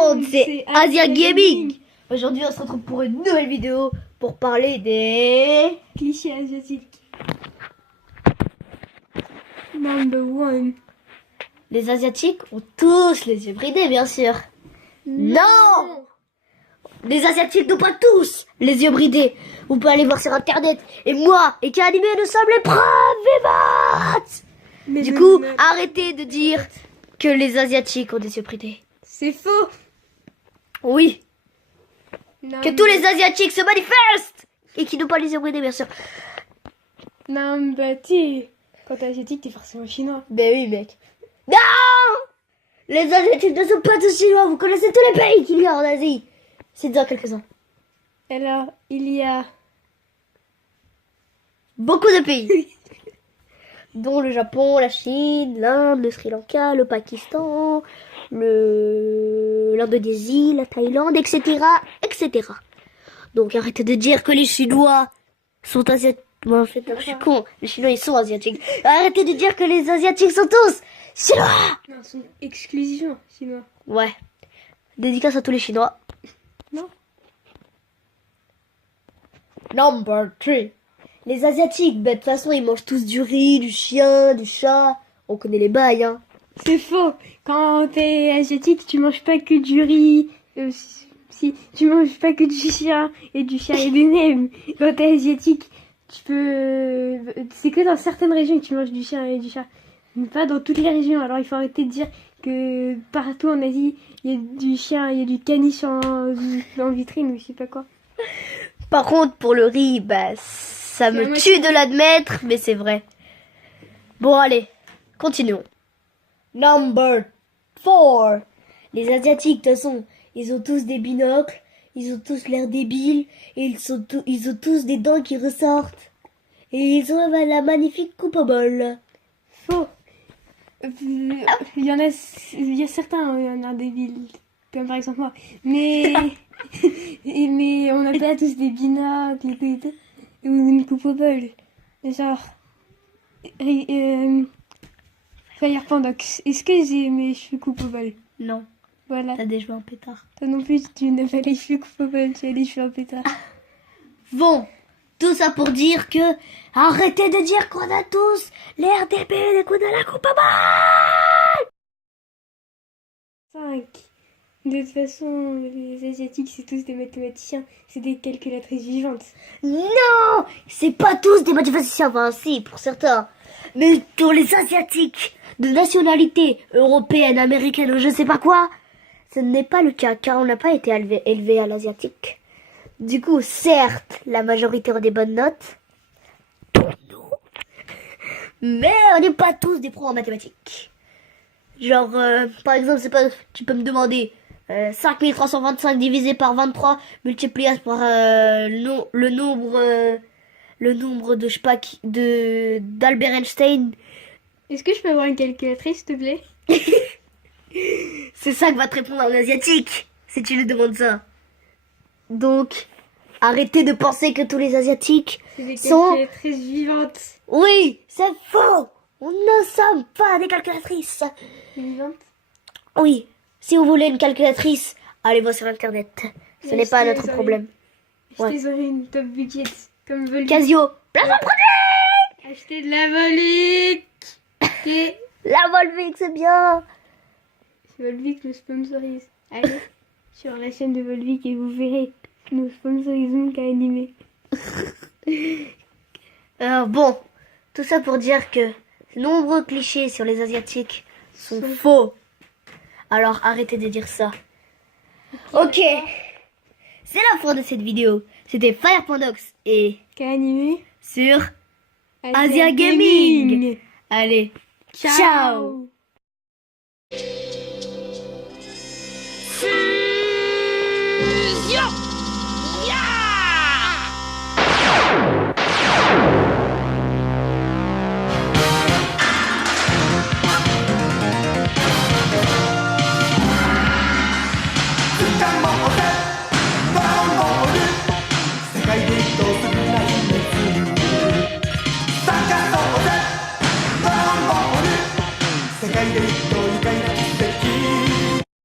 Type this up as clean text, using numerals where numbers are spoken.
monde, c'est Asia Gaming. Aujourd'hui, on se retrouve pour une nouvelle vidéo pour parler des clichés asiatiques. Number one. Les Asiatiques ont tous les yeux bridés, bien sûr. Non, les Asiatiques n'ont pas tous les yeux bridés. Vous pouvez aller voir sur internet. Et moi et K-Animé, nous sommes les preuves vivantes. Mais Du coup, arrêtez de dire que les Asiatiques ont des yeux bridés. c'est faux. Oui, Non, que tous les Asiatiques se manifestent. Et qui n'ont pas les yeux bridés, bien sûr. Non, bah tu. Quand t'es asiatique, t'es forcément chinois. Ben oui, mec. Non, les Asiatiques ne sont pas tous chinois. Vous connaissez tous les pays qu'il y a en Asie. C'est déjà quelques-uns. Alors, il y a Beaucoup de pays. Dont le Japon, la Chine, l'Inde, le Sri Lanka, le Pakistan, l'Indonésie, la Thaïlande, etc., etc. Donc arrêtez de dire que les Chinois sont asiatiques. Moi, en fait, je suis con. Les Chinois, ils sont asiatiques. Arrêtez de dire que les Asiatiques sont tous chinois. non, ils sont exclusivement chinois. Ouais. Dédicace à tous les Chinois. Non. Number 3. Les Asiatiques, bah, de toute façon, ils mangent tous du riz, du chien, du chat. On connaît les bails, hein. C'est faux. Quand t'es asiatique, tu manges pas que du riz. Si tu manges pas que du chien et du nem. Quand t'es asiatique, tu peux. C'est que dans certaines régions que tu manges du chien et du chat. Mais pas dans toutes les régions. Alors il faut arrêter de dire que partout en Asie, il y a du chien, il y a du caniche en vitrine ou je sais pas quoi. Par contre, pour le riz, bah, ça me tue de l'admettre, mais c'est vrai. Bon, allez, continuons. Number 4. Les Asiatiques, de toute façon, ils ont tous des binocles, ils ont tous l'air débiles, et ils ont tous des dents qui ressortent. Et ils ont la magnifique coupe au bol. Faux. Il y a certains, il y en a des villes, comme par exemple moi. Mais, mais on n'a pas tous des binocles et tout, ou une coupe au bol. Genre, Fire Pandox, est-ce que j'ai mes cheveux coupe au bol? Non, Voilà. t'as des cheveux en pétard. Toi non plus, tu n'as pas les cheveux coupe au bol, tu as les cheveux en pétard. Bon, tout ça pour dire que arrêtez de dire qu'on a tous l'air débiles et qu'on a la coupe au bol. 5. De toute façon, les Asiatiques, c'est tous des mathématiciens, c'est des calculatrices vivantes. Non, c'est pas tous des mathématiciens, enfin si, pour certains. Mais pour les Asiatiques de nationalité européenne, américaine ou je sais pas quoi, ce n'est pas le cas, car on n'a pas été élevé à l'asiatique. Du coup, certes, la majorité ont des bonnes notes, pour nous, mais on n'est pas tous des pros en mathématiques. Genre, par exemple, c'est pas, tu peux me demander 5325 divisé par 23 multiplié par le nombre de je sais pas d'Albert Einstein. Est-ce que je peux avoir une calculatrice, s'il te plaît? C'est ça que va te répondre un asiatique si tu lui demandes ça. Donc, arrêtez de penser que tous les asiatiques C'est des sont... calculatrices vivantes. Oui, c'est faux. On ne sommes pas des calculatrices. Vivantes? Oui, si vous voulez une calculatrice, allez voir sur internet. Ce n'est pas notre problème. Achetez une top budget comme Volvic. Casio, placement produit. Achetez de la Volvic. Et La Volvic, c'est bien. Volvic nous sponsorise. Allez sur la chaîne de Volvic et vous verrez. Nous sponsorisons K-Animé. Alors bon, tout ça pour dire que de nombreux clichés sur les Asiatiques sont faux. Alors arrêtez de dire ça. Ok, c'est la fin de cette vidéo. C'était Fire Pandox et K-Animé sur Asia Gaming. Allez, ciao.世界で一等